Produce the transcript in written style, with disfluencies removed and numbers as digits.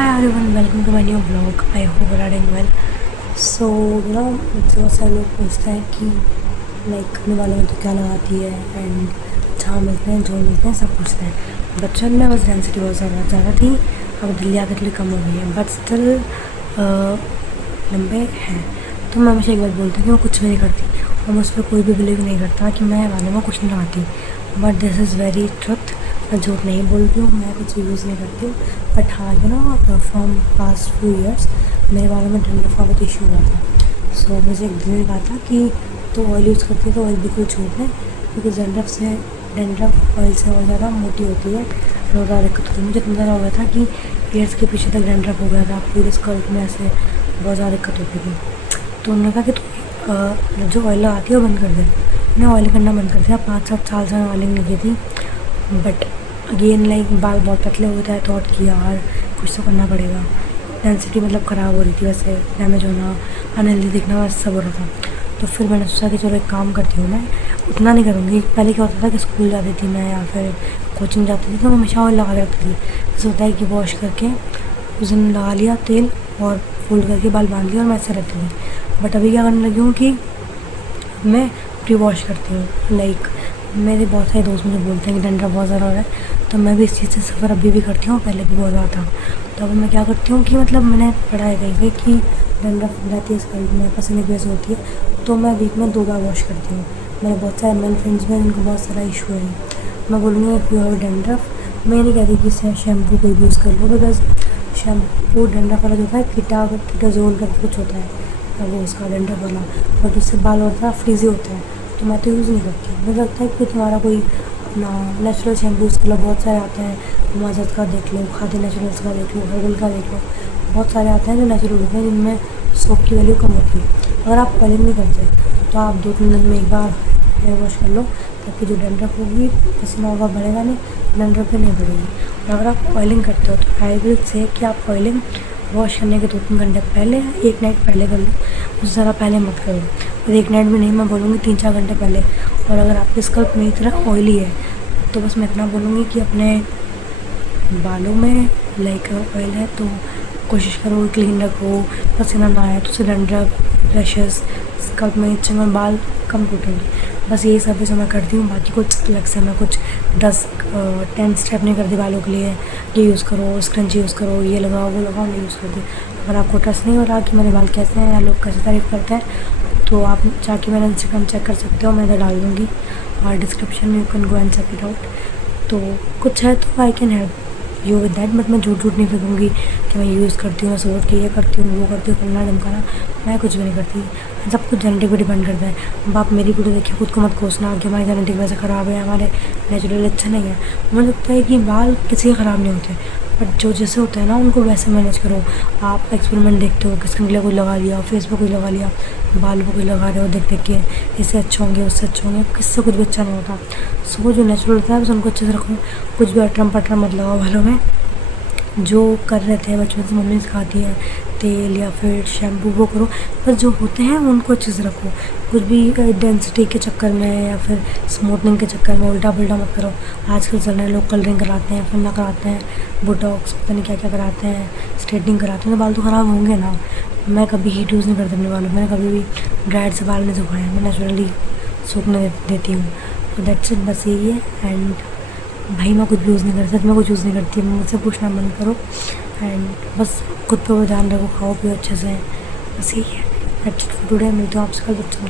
Hi everyone, welcome to my new vlog. I hope you are doing well. So मुझसे बहुत सारे लोग पूछते हैं कि लाइक करने वालों में तो क्या लगाती है एंड जहाँ मिलते हैं जो मिलते हैं सब पूछते हैं। बचपन में बस डेंसिटी बहुत ज़्यादा थी, अब दिल्ली आकर थोड़ी कम हो गई है बट स्टिल लंबे हैं। तो मैं हमेशा एक बात बोलती हूँ कि मैं कुछ भी नहीं करती और मुझ पर कोई भी बिलीव नहीं करता कि मैं बालों में कुछ नहीं लगाती, but this is very truth. मैं झूठ नहीं बोलती हूँ, मैं कुछ भी यूज़ नहीं करती हूँ। बट हाँ फ्रॉम पास्ट फ्यू ईयर्स मेरे बालों में डंडफ का बहुत इशू हुआ था। सो मुझे एक दिन ने कहा था कि तो ऑयल यूज़ करती है तो ऑयल बिल्कुल छोड़ दें, क्योंकि डेंड्रफ ऑयल से बहुत ज़्यादा मोटी होती है, बहुत ज़्यादा दिक्कत होती है। मुझे इतना ज़्यादा हो गया था कि ईयर्स के पीछे तक डेंड्रफ हो गया था, पूरे स्कर्ट में ऐसे बहुत ज़्यादा दिक्कत होती थी। तो उन्होंने कहा कि तू जो ऑयल लगाती है वो बंद कर दे। मैंने ऑयलिंग करना बंद कर दिया। 5-7 साल से मैं ऑयलिंग नहीं की थी, बट अगेन लाइक बाल बहुत पतले होते हैं, थॉट कि यार कुछ तो करना पड़ेगा। डेंसिटी मतलब ख़राब हो रही थी, वैसे डैमेज होना, अनहेल्दी दिखना, वैसे सब हो रहा था। तो फिर मैंने सोचा कि चलो एक काम करती हूँ, मैं उतना नहीं करूँगी। पहले क्या होता था कि स्कूल जाती थी मैं या फिर कोचिंग जाती थी तो मैं हमेशा ऑयल लगा के रखती थी। जैसे होता है कि वॉश करके उस दिन लगा लिया तेल और फोल्ड करके बाल बांध लिया और मैं ऐसे रखती थी। बट अभी क्या करने लगी हूँ कि मैं प्री वॉश करती हूँ। लाइक मेरे बहुत सारे दोस्त मुझे बोलते हैं कि डंडा बहुत ज़्यादा हो रहा है, तो मैं भी इस चीज़ से सफ़र अभी भी करती हूँ, पहले भी बहुत ज़्यादा था। तो अब मैं क्या करती हूँ कि मतलब मैंने पढ़ा है कहीं पे कि डंडा रहती है स्कल्प में, पसीने की वजह से होती है, तो मैं वीक में 2 बार वॉश करती हूँ। मेरे बहुत सारे मेल फ्रेंड्स में जिनको बहुत सारा इशू है। मैं बोलूँगी इफ़ यू हैव डंडफ, मैं नहीं कहती कि शैम्पू कोई भी यूज़ कर लो, बिकॉज शैम्पू डंडफ वाला जो होता है कीटाजोल करके कुछ होता है वो उसका डंडफ वाला, बट उससे बाल होता है फ्रीजी होता है, तो मैं तो यूज़ नहीं करती। मुझे लगता है कि तुम्हारा कोई अपना नेचुरल शैम्पू उसके लिए बहुत सारे आते हैं। माजद का देख लो, खादी नेचुरल्स का देख लो, हर्बल का देख लो, बहुत सारे आते हैं जो नेचुरल होते हैं, जिनमें सोप की वैल्यू कम होती है। अगर आप ऑयलिंग नहीं करते तो आप 2-3 दिन में एक बार हेयर वॉश कर लो, ताकि जो डंडफ होगी पसीना होगा बढ़ेगा नहीं, डंडफ भी नहीं बढ़ेगी। और अगर आप ऑयलिंग करते हो तो आई विल से कि आप ऑयलिंग वॉश करने के 2-3 घंटे पहले, एक नाइट पहले कर लो, उससे ज़्यादा पहले मत करो। और एक नाइट भी नहीं, मैं बोलूँगी 3-4 घंटे पहले। और अगर आपकी स्कल्प मेरी तरह ऑयली है तो बस मैं इतना बोलूँगी कि अपने बालों में लाइक ऑयल है तो कोशिश करो क्लीन रखो, पसीना ना आए, तो उससे डंडरफ, रैशेस, स्कल्प में इचिंग और बाल कम टूटेंगे। बस यही सर्विस मैं करती हूँ, बाकी कुछ अलग से मैं कुछ 10-10 स्टेप नहीं करती बालों के लिए। ये यूज़ करो, स्क्रंची यूज़ करो, ये लगाओ, वो लगाओ, नहीं यूज़ करती। अगर आपको ट्रस्ट नहीं हो रहा कि मेरे बाल कैसे हैं या लोग कैसे तारीफ़ करते हैं, तो आप जाके मेरा इंस्टाग्राम चेक कर सकते हो, मैं इधर डाल दूँगी और डिस्क्रिप्शन में you can go and check it out. तो कुछ है तो I can help you with that, but मैं झूठ नहीं फेंकूँगी कि मैं यूज़ करती हूँ, मैं सोच के ये करती हूँ, वो करती हूँ, फलना धमकाना, मैं कुछ भी नहीं करती। सब कुछ जेनेटिक पे डिपेंड करता है। अब आप मेरी वीडियो देखिए, खुद को मत कोसना कि हमारी जेनेटिक वैसे ख़राब है, हमारे नेचुरल अच्छा नहीं है। मुझे लगता है कि बाल किसी के ख़राब नहीं होते, बट जो जैसे होते हैं ना उनको वैसे मैनेज करो। आप एक्सपेरिमेंट देखते हो, किसके लिए कोई लगा लिया, फेस पर कोई लगा लिया, बाल पर कोई लगा रहे हो, देख के इससे अच्छे होंगे, उससे अच्छे होंगे, किससे कुछ भी अच्छा नहीं होता। सो जो नेचुरल होता है बस उनको अच्छे से रखो, कुछ भी अटरम पटरम मत लगाओ बालों में। जो कर रहे थे बचपन से मम्मी सिखाती है, तेल या फिर शैम्पू वो करो, बस जो होते हैं उनको अच्छे से रखो। कुछ भी डेंसिटी के चक्कर में या फिर स्मूथनिंग के चक्कर में उल्टा पुल्टा मत करो। आजकल चल रहे हैं लोग कलरिंग कराते हैं, फिर ना कराते हैं बोटॉक्स, पता नहीं क्या क्या कराते हैं, स्ट्रेटनिंग कराते हैं, तो बाल तो ख़राब होंगे ना। मैं कभी हीट यूज़ नहीं करती अपने बालों में, मैंने कभी भी ड्रायर से बाल नहीं सुखाए, मैं नेचुरली सूखने देती हूँ। तो दैट्स इट, बस यही है। एंड भाई मैं कुछ भी यूज़ नहीं करती, सच में कुछ यूज़ नहीं करती, मुझसे पूछना बंद करो। एंड बस खुद पे ध्यान रखो, खाओ पियो अच्छे से, बस यही है। That's it for today. मिलते हो आपसे कल बच्चों।